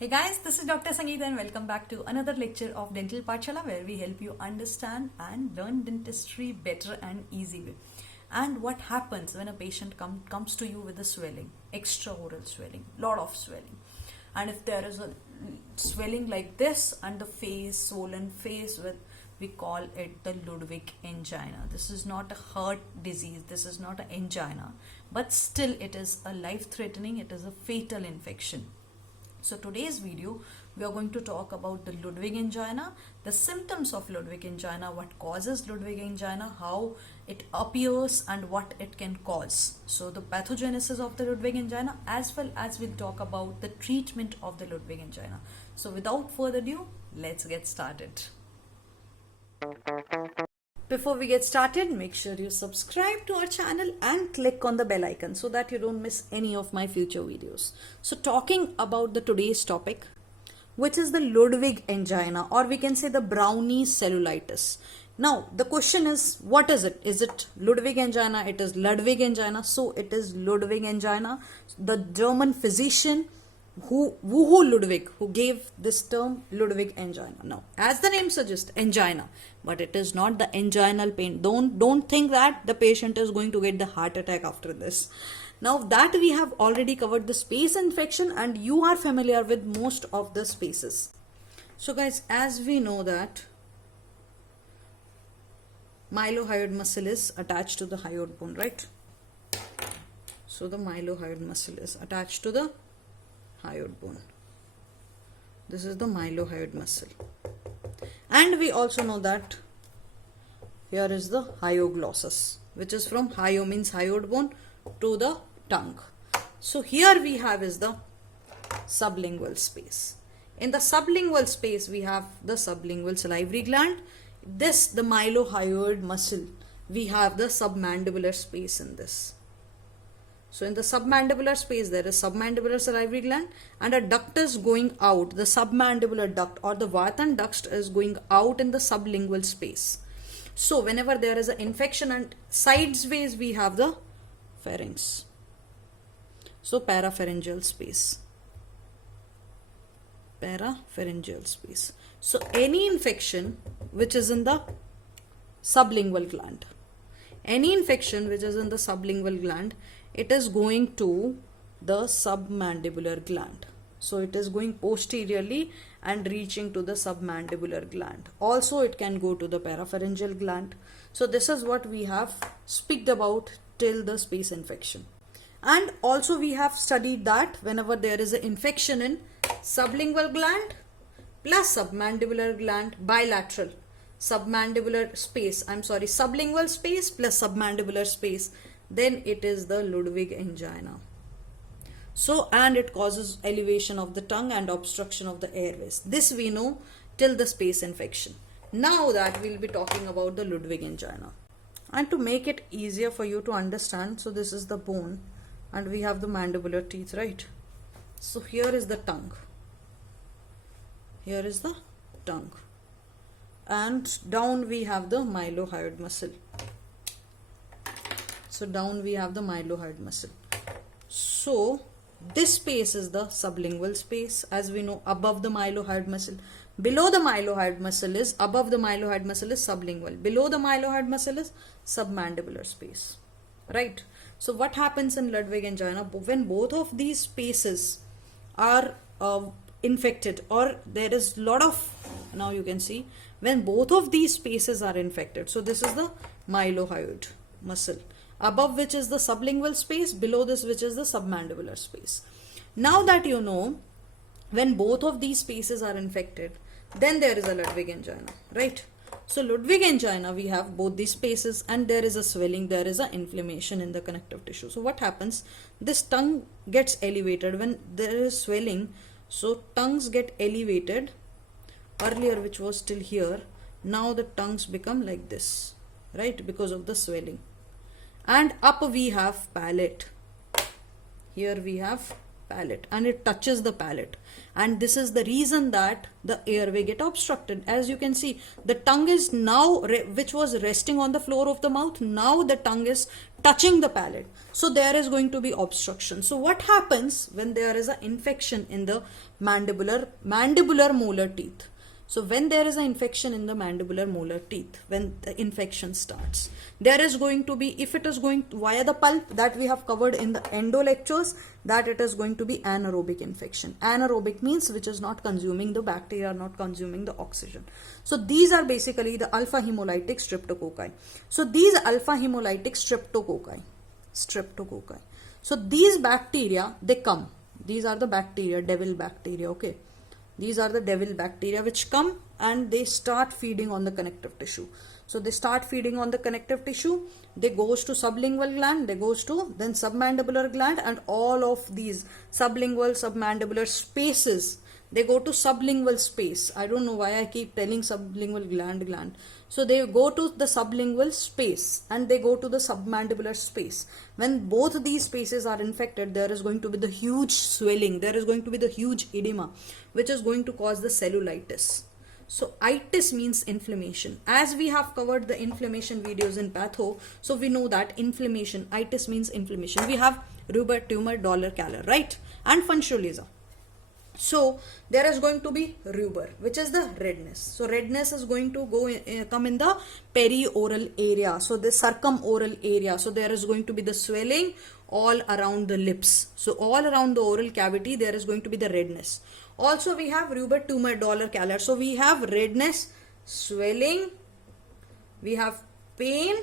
Hey guys, this is Dr. Sangeeta and welcome back to another lecture of Dental Pathshala where we help you understand and learn dentistry better and easy way. And what happens when a patient comes to you with a swelling, extraoral swelling, lot of swelling. And if there is a swelling like this and the face, swollen face we call it the Ludwig angina. This is not a heart disease, this is not an angina, but still it is a life-threatening, it is a fatal infection. So today's video we are going to talk about the Ludwig angina, the symptoms of Ludwig angina, what causes Ludwig angina, how it appears and what it can cause. So the pathogenesis of the Ludwig angina, as well as we'll talk about the treatment of the Ludwig angina. So without further ado, let's get started. Before we get started, make sure you subscribe to our channel and click on the bell icon so that you don't miss any of my future videos. So talking about the today's topic, which is the Ludwig angina, or we can say the Brownie cellulitis. Now the question is, what is it? Is it Ludwig angina? It is Ludwig angina. So it is Ludwig angina. The German physician Ludwig, who gave this term Ludwig angina. Now, as the name suggests, angina, but it is not the anginal pain. Don't think that the patient is going to get the heart attack after this. Now that we have already covered the space infection and you are familiar with most of the spaces. So guys, as we know that mylohyoid muscle is attached to the hyoid bone, right? So the mylohyoid muscle is attached to the hyoid bone. This is the mylohyoid muscle. And we also know that here is the hyoglossus, which is from hyo means hyoid bone to the tongue. So here we have is the sublingual space. In the sublingual space we have the sublingual salivary gland. This the mylohyoid muscle. We have the submandibular space in this. So in the submandibular space, there is submandibular salivary gland and a duct is going out. The submandibular duct or the Vatan duct is going out in the sublingual space. So whenever there is an infection and sideways, we have the pharynx. So parapharyngeal space. Parapharyngeal space. So any infection which is in the sublingual gland, any infection which is in the sublingual gland, it is going to the submandibular gland. So it is going posteriorly and reaching to the submandibular gland. Also it can go to the parapharyngeal gland. So this is what we have speaked about till the space infection. And also we have studied that whenever there is an infection in sublingual gland plus submandibular gland, bilateral, sublingual space plus submandibular space, then it is the Ludwig angina. So, and it causes elevation of the tongue and obstruction of the airways. This we know till the space infection. Now that we'll be talking about the Ludwig angina. And to make it easier for you to understand, so this is the bone and we have the mandibular teeth, right? So here is the tongue. Here is the tongue. And down we have the mylohyoid muscle. So down we have the mylohyoid muscle. So this space is the sublingual space, as we know, above the mylohyoid muscle. Below the mylohyoid muscle is, above the mylohyoid muscle is sublingual. Below the mylohyoid muscle is submandibular space. Right? So what happens in Ludwig angina? When both of these spaces are infected, or there is lot of, now you can see, when both of these spaces are infected. So this is the mylohyoid muscle, above which is the sublingual space, below this which is the submandibular space. Now that you know, when both of these spaces are infected, then there is a Ludwig angina, right? So Ludwig angina, we have both these spaces and there is a swelling, there is an inflammation in the connective tissue. So what happens? This tongue gets elevated when there is swelling. So tongues get elevated. Earlier which was still here, now the tongues become like this, right? Because of the swelling. And up we have palate. Here we have palate and it touches the palate, and this is the reason that the airway get obstructed. As you can see, the tongue is now which was resting on the floor of the mouth, now the tongue is touching the palate, so there is going to be obstruction. So what happens when there is an infection in the mandibular molar teeth? So when there is an infection in the mandibular molar teeth, when the infection starts, there is going to be, if it is going via the pulp that we have covered in the endo lectures, that it is going to be anaerobic infection. Anaerobic means which is not consuming the bacteria, not consuming the oxygen. So these are basically the alpha hemolytic streptococci. So these alpha hemolytic streptococci. So these bacteria, they come. These are the bacteria, devil bacteria, okay. These are the devil bacteria which come and they start feeding on the connective tissue. So they start feeding on the connective tissue, they goes to sublingual gland, they goes to then submandibular gland, and all of these sublingual, submandibular spaces, they go to sublingual space. I don't know why I keep telling sublingual gland. So they go to the sublingual space and they go to the submandibular space. When both these spaces are infected, there is going to be the huge swelling, there is going to be the huge edema, which is going to cause the cellulitis. So itis means inflammation. As we have covered the inflammation videos in patho, so we know that inflammation, itis means inflammation. We have rubor, tumor, dollar, calor, right? And funchuliza. So there is going to be rubor, which is the redness. So redness is going to come in the perioral area, so the circumoral area. So there is going to be the swelling all around the lips. So all around the oral cavity there is going to be the redness. Also we have rubor, tumor, dollar, calor. So we have redness, swelling, we have pain,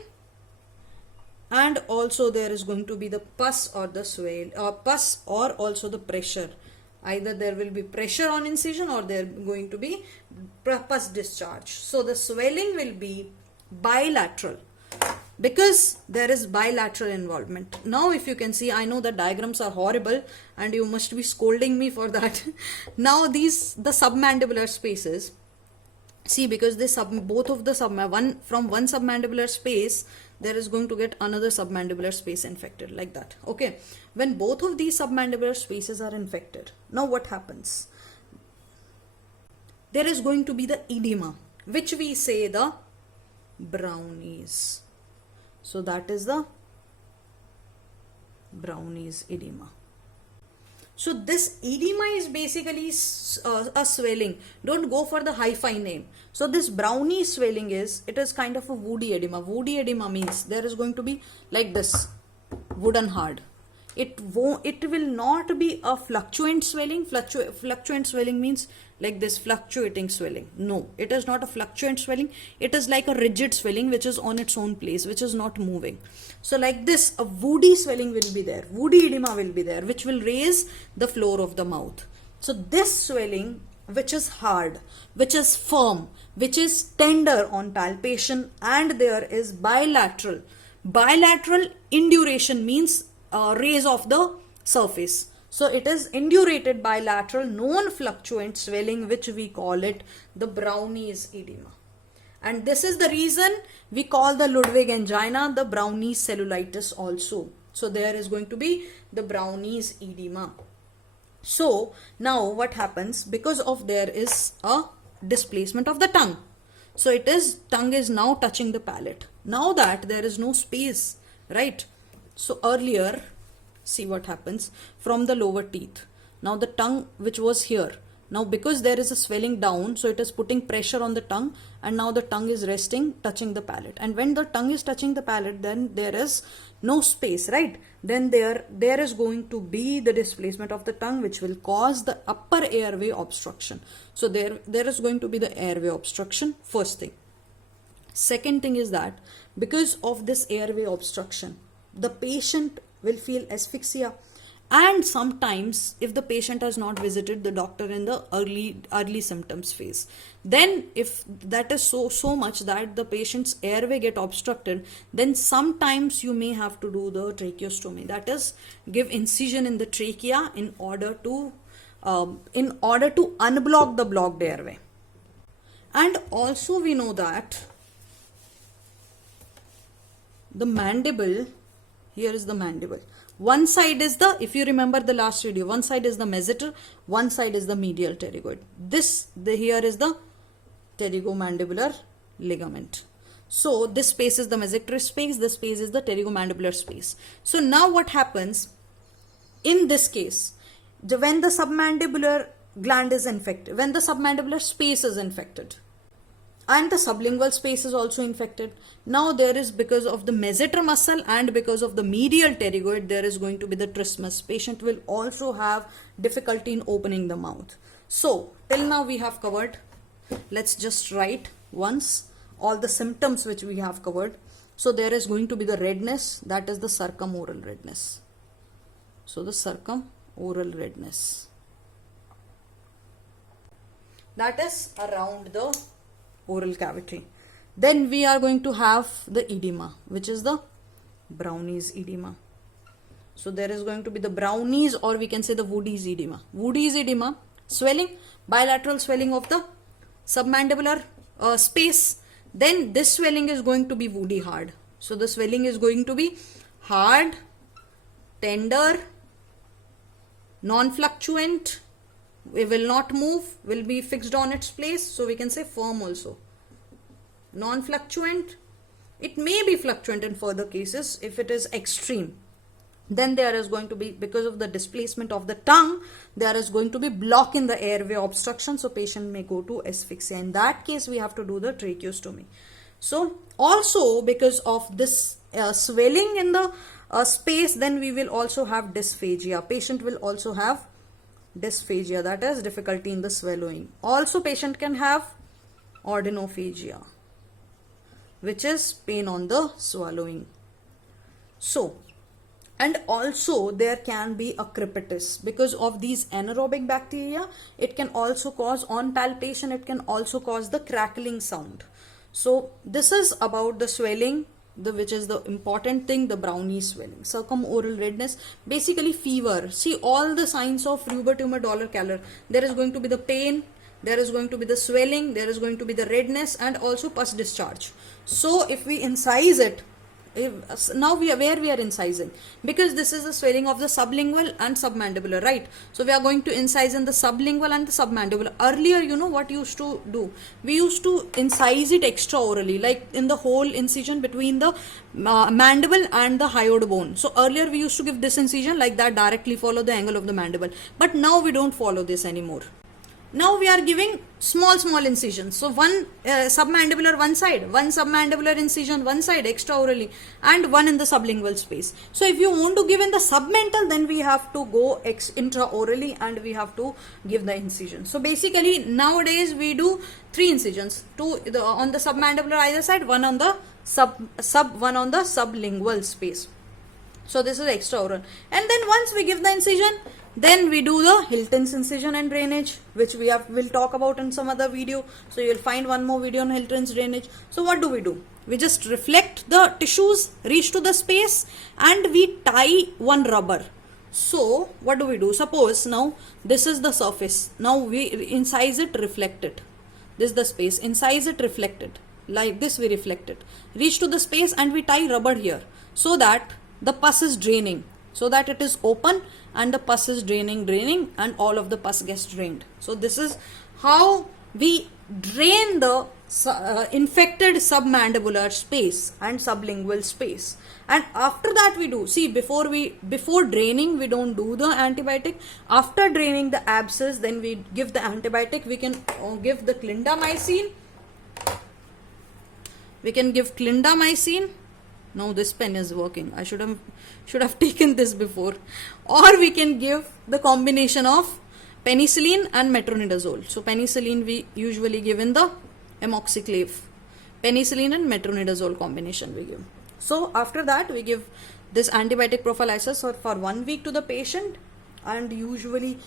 and also there is going to be the pus or the pus or also the pressure. Either there will be pressure on incision or there going to be pus discharge. So the swelling will be bilateral because there is bilateral involvement. Now if you can see, I know the diagrams are horrible and you must be scolding me for that. Now the submandibular spaces, see, because this both of the from one submandibular space there is going to get another submandibular space infected, like that, okay. When both of these submandibular spaces are infected, now what happens? There is going to be the edema, which we say the brownies. So that is the brownies edema. So this edema is basically a swelling. Don't go for the hi-fi name. So this brownie swelling it is kind of a woody edema. Woody edema means there is going to be like this, wooden hard. It will not be a fluctuant swelling. Fluctuant swelling means like this, fluctuating swelling. No, it is not a fluctuant swelling. It is like a rigid swelling which is on its own place, which is not moving. So like this, a woody swelling will be there. Woody edema will be there, which will raise the floor of the mouth. So this swelling, which is hard, which is firm, which is tender on palpation, and there is bilateral. Bilateral induration means raise of the surface. So it is indurated bilateral non-fluctuant swelling, which we call it the Brownie's edema. And this is the reason we call the Ludwig angina the Brownie's cellulitis also. So there is going to be the Brownie's edema. So now what happens? Because of there is a displacement of the tongue. So tongue is now touching the palate. Now that there is no space, right? So earlier, see what happens from the lower teeth. Now the tongue which was here, now because there is a swelling down, so it is putting pressure on the tongue, and now the tongue is resting, touching the palate. And when the tongue is touching the palate, then there is no space, right? Then there is going to be the displacement of the tongue, which will cause the upper airway obstruction. So there is going to be the airway obstruction, first thing. Second thing is that because of this airway obstruction, the patient will feel asphyxia, and sometimes if the patient has not visited the doctor in the early symptoms phase, then if that is so much that the patient's airway get obstructed, then sometimes you may have to do the tracheostomy, that is give incision in the trachea in order to unblock the blocked airway. And also we know that the mandible, here is the mandible. One side is the, if you remember the last video, one side is the masseter, one side is the medial pterygoid. Here is the pterygomandibular ligament. So this space is the masseter space, this space is the pterygomandibular space. So now what happens in this case, when the submandibular gland is infected, when the submandibular space is infected, and the sublingual space is also infected, now there is, because of the masseter muscle and because of the medial pterygoid, there is going to be the trismus. Patient will also have difficulty in opening the mouth. So till now we have covered, let's just write once all the symptoms which we have covered. So there is going to be the redness, that is the circumoral redness. So the circumoral redness, that is around the oral cavity. Then we are going to have the edema, which is the Brownie's edema. So there is going to be the Brownie's, or we can say the Woody's edema. Woody's edema, swelling, bilateral swelling of the submandibular space. Then this swelling is going to be Woody hard. So the swelling is going to be hard, tender, non-fluctuant, it will not move, will be fixed on its place. So we can say firm also. Non-fluctuant, it may be fluctuant in further cases if it is extreme. Then there is going to be, because of the displacement of the tongue, there is going to be block in the airway, obstruction. So patient may go to asphyxia. In that case, we have to do the tracheostomy. So also because of this swelling in the space, then we will also have dysphagia. Patient will also have dysphagia, that is difficulty in the swallowing. Also patient can have ordinophagia, which is pain on the swallowing. So, and also there can be a crepitus because of these anaerobic bacteria. It can also cause, on palpation, it can also cause the crackling sound. So this is about the swelling, which is the important thing, the Brownie swelling. Circumoral redness, basically fever. See all the signs of Ruber tumor dolor calor. There is going to be the pain, there is going to be the swelling, there is going to be the redness, and also pus discharge. So if we incise it, now where we are incising, because this is the swelling of the sublingual and submandibular, right? So we are going to incise in the sublingual and the submandibular. Earlier, you know what used to do? We used to incise it extraorally, like in the whole incision between the mandible and the hyoid bone. So earlier we used to give this incision like that, directly follow the angle of the mandible. But now we don't follow this anymore. Now we are giving small incisions. So one submandibular one side, one submandibular incision one side extraorally, and one in the sublingual space. So if you want to give in the submental, then we have to go intraorally and we have to give the incision. So basically nowadays we do 3 incisions, 2 on the submandibular either side, one on the one on the sublingual space. So this is extraoral. And then once we give the incision, then we do the Hilton's incision and drainage, which will talk about in some other video. So you will find one more video on Hilton's drainage. So what do? We just reflect the tissues, reach to the space, and we tie one rubber. So what do? Suppose now this is the surface. Now we incise it, reflect it. This is the space. Incise it, reflect it. Like this we reflect it. Reach to the space and we tie rubber here, so that the pus is draining. So that it is open and the pus is draining, and all of the pus gets drained. So this is how we drain the infected submandibular space and sublingual space. And after that we do, see, before draining we don't do the antibiotic. After draining the abscess, then we give the antibiotic. We can give the clindamycin. Now this pen is working. I should have taken this before. Or we can give the combination of penicillin and metronidazole. So penicillin we usually give in the amoxiclave. Penicillin and metronidazole combination we give. So after that we give this antibiotic prophylaxis for 1 week to the patient. And usually,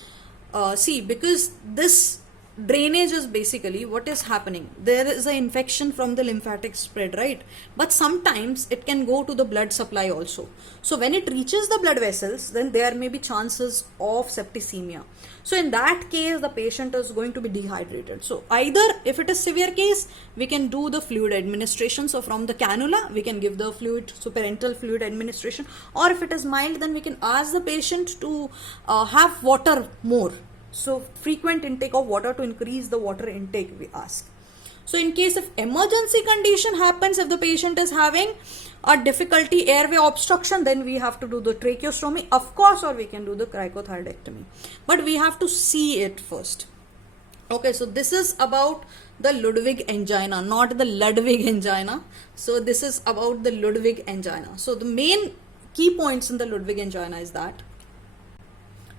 see, because this drainage is basically what is happening. There is an infection from the lymphatic spread, right? But sometimes it can go to the blood supply also. So when it reaches the blood vessels, then there may be chances of septicemia. So in that case, the patient is going to be dehydrated. So either if it is severe case, we can do the fluid administration. So from the cannula, we can give the fluid, parenteral fluid administration. Or if it is mild, then we can ask the patient to have water more. So frequent intake of water to increase the water intake, we ask. So in case of emergency condition happens, if the patient is having a difficulty airway obstruction, then we have to do the tracheostomy, of course, or we can do the cricothyroidectomy. But we have to see it first. Okay, so this is about the Ludwig angina, not the Ludwig angina. So this is about the Ludwig angina. So the main key points in the Ludwig angina is that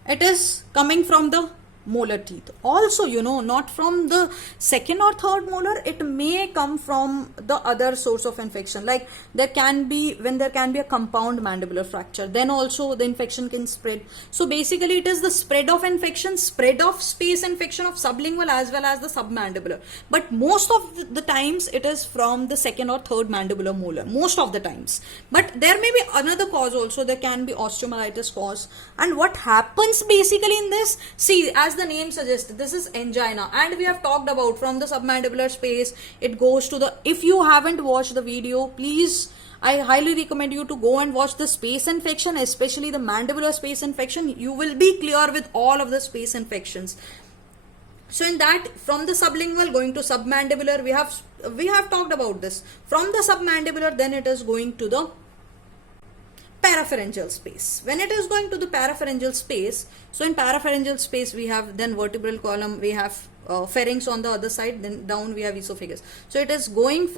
it is coming from the molar teeth. Also, not from the second or third molar, it may come from the other source of infection. Like there can be a compound mandibular fracture, then also the infection can spread. So basically it is the spread of infection, spread of space infection of sublingual as well as the submandibular. But most of the times it is from the second or third mandibular molar, most of the times. But there may be another cause also. There can be osteomyelitis cause. And what happens basically in this, see, as the name suggests, this is angina, and we have talked about from the submandibular space it goes to the, if you haven't watched the video, please, I highly recommend you to go and watch the space infection, especially the mandibular space infection. You will be clear with all of the space infections. So in that, from the sublingual going to submandibular, we have talked about this. From the submandibular, then it is going to the parapharyngeal space. When it is going to the parapharyngeal space, so in parapharyngeal space we have then vertebral column, we have pharynx on the other side, then down we have esophagus. So it is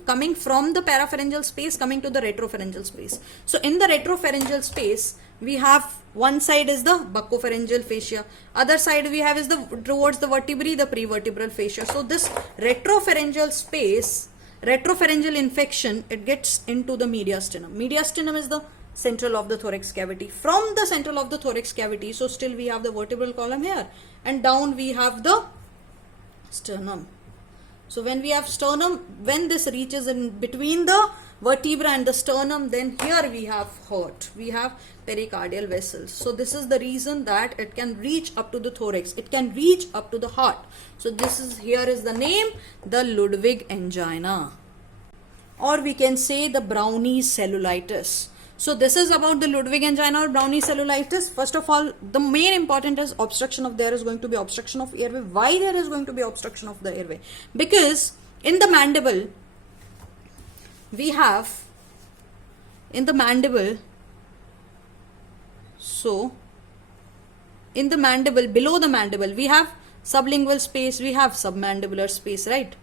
coming from the parapharyngeal space, coming to the retropharyngeal space. So in the retropharyngeal space, we have one side is the buccopharyngeal fascia, other side we have is towards the vertebrae, the prevertebral fascia. So this retropharyngeal space, retropharyngeal infection, it gets into the mediastinum. Mediastinum is the central of the thorax cavity. From the central of the thorax cavity, so still we have the vertebral column here, and down we have the sternum. So when we have sternum, when this reaches in between the vertebra and the sternum, then here we have heart, we have pericardial vessels. So this is the reason that it can reach up to the thorax, it can reach up to the heart. So here is the name, the Ludwig angina, or we can say the Brownie cellulitis. So this is about the Ludwig angina or Brownie cellulitis. First of all, the main important is obstruction of, there is going to be obstruction of airway. Why there is going to be obstruction of the airway? Because in the mandible, we have, in the mandible, so in the mandible, below the mandible, we have sublingual space, we have submandibular space, right?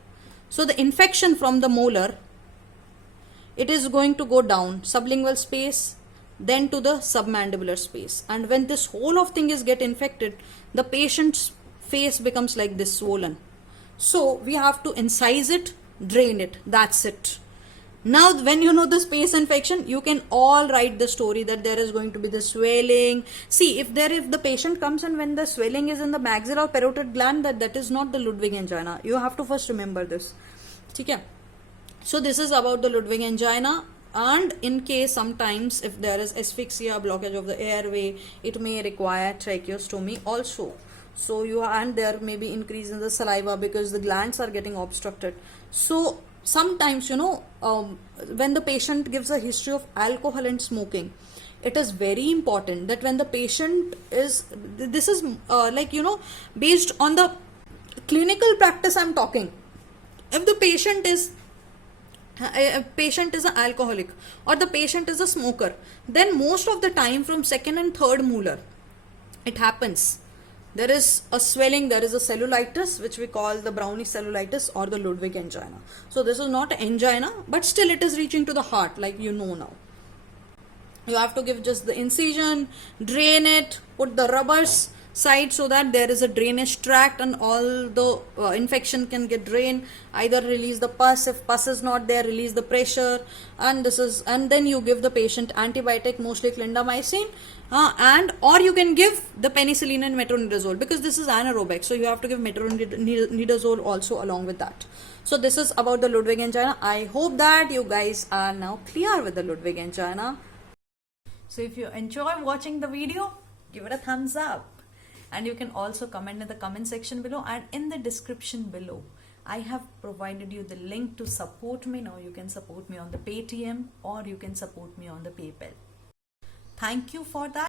So the infection from the molar, it is going to go down sublingual space, then to the submandibular space. And when this whole of thing is get infected, the patient's face becomes like this, swollen. So we have to incise it, drain it. That's it. Now when you know the space infection, you can all write the story that there is going to be the swelling. See, if the patient comes and when the swelling is in the maxilla or parotid gland, that is not the Ludwig angina. You have to first remember this. Okay. So this is about the Ludwig angina, and in case sometimes if there is asphyxia, blockage of the airway, it may require tracheostomy also. So and there may be increase in the saliva because the glands are getting obstructed. So sometimes, when the patient gives a history of alcohol and smoking, it is very important that when the patient is, this is based on the clinical practice I'm talking. If the patient is an alcoholic or the patient is a smoker, then most of the time from second and third molar, it happens. There is a swelling, there is a cellulitis, which we call the Brownie cellulitis or the Ludwig angina. So this is not angina, but still it is reaching to the heart, like now. You have to give just the incision, drain it, put the rubbers, side so that there is a drainage tract and all the infection can get drained. Either release the pus, if pus is not there, release the pressure, and then you give the patient antibiotic, mostly clindamycin, and or you can give the penicillin and metronidazole, because this is anaerobic, so you have to give metronidazole also along with that. So this is about the Ludwig angina. I hope that you guys are now clear with the Ludwig angina. So if you enjoy watching the video, give it a thumbs up, and you can also comment in the comment section below, and in the description below I have provided you the link to support me. Now you can support me on the Paytm or you can support me on the PayPal. Thank you for that.